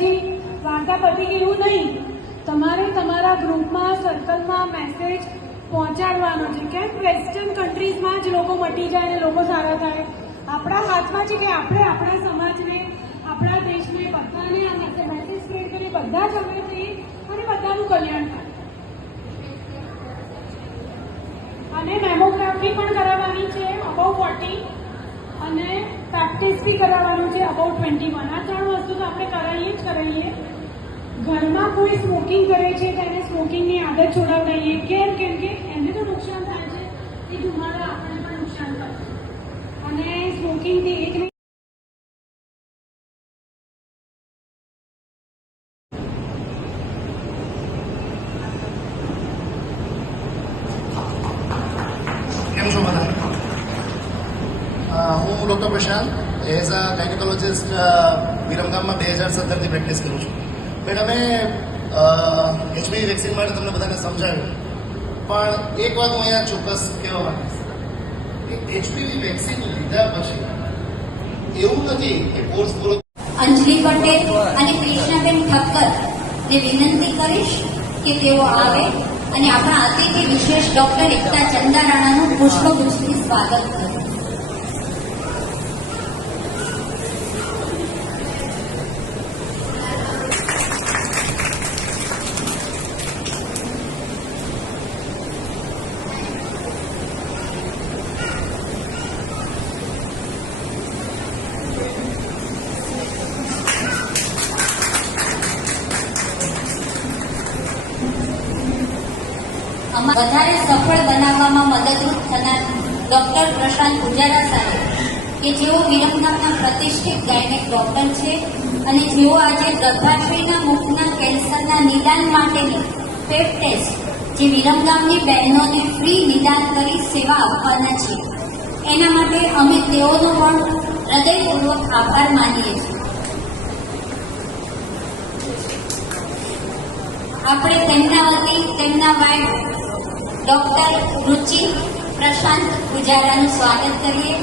હજી વાર્તા પતી ગઈ એવું નહીં. તમારે તમારા ગ્રુપમાં સર્કલમાં મેસેજ પહોંચાડવાનો છે. કેમ વેસ્ટર્ન કન્ટ્રીઝમાં જ લોકો મટી જાય અને લોકો સારા થાય. આપણા હાથમાં છે કે આપણે આપણા સમાજને, આપણા દેશને, બધાને આ મેસેજ સ્પ્રેડ કરી બધા જ અમે થઈએ અને બધાનું કલ્યાણ થાય. અને મેમોગ્રાફી પણ કરાવવાની છે અબાઉ 40 અને પ્રેક્ટિસ બી કરાવવાનું છે અબાઉ 21. આ 3 વસ્તુ તો આપણે કરાવીએ. ઘરમાં કોઈ સ્મોકિંગ કરે છે તેને સ્મોકિંગની આદત છોડાવડાવીએ. કેમ કે એને તો નુકસાન થાય છે, એ ધુમાડો આપણને પણ નુકસાન કરે છે. અને સ્મોકિંગથી એક કેમ છો બધા? હું doctor Prashant as a gynaecologist વિરમગામમાં 2017થી પ્રેક્ટિસ કરું છું. બટ અમે એચપીવી વેક્સિન માટે તમને બધાને સમજાવ્યું, પણ એક વાત હું અહીંયા ચોક્કસ કહેવા માંગીશ કે એચપીવી વેક્સિન લીધા પછી એવું નથી કે કોર્સ પૂરો. અંજલિ પટેલ અને કૃષ્ણાબેન ઠક્કર ને વિનંતી કરીશ કે તેઓ આવે અને આપણા અતિથિ વિશેષ ડોક્ટર એકતા ચંદારાણાનું પુષ્પગુચ્છથી સ્વાગત કરે. વધારે સફળ બનાવવામાં મદદરૂપ થનાર ડોક્ટર પ્રશાંત પૂજારા સાહેબ કે જેઓ વિરમગામના પ્રતિષ્ઠિત ગાયનેક ડોક્ટર છે અને જેઓ આજે ગર્ભાશયના મુખના કેન્સરના નિદાન માટેની પેપ ટેસ્ટ જે વિરમગામની બહેનોને ફ્રી નિદાન કરી સેવા આપવાના છે. એના માટે અમે તેઓનો પણ હૃદયપૂર્વક આભાર માનીએ છીએ. આપણે તેમના વતી તેમના વાઇફ ડોક્ટર રુચિ પ્રશાંત પૂજારાનું સ્વાગત કરીએ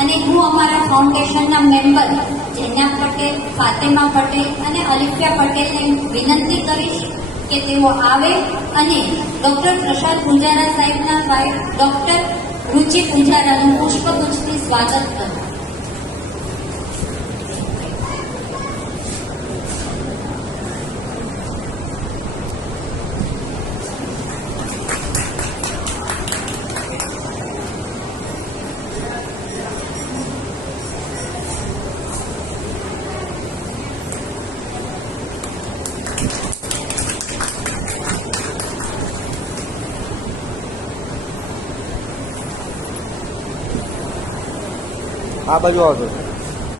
અને હું અમારા ફાઉન્ડેશનના મેમ્બર જેના પટેલ, ફાતેમા પટેલ અને અલિફિયા પટેલને વિનંતી કરીશ કે તેઓ આવે અને ડોક્ટર પ્રશાંત પૂજારા સાહેબના વાઇફ ડોક્ટર રુચિ પૂજારાનું પુષ્પગુચ્છથી સ્વાગત કરે. આ બાજુ આવજો.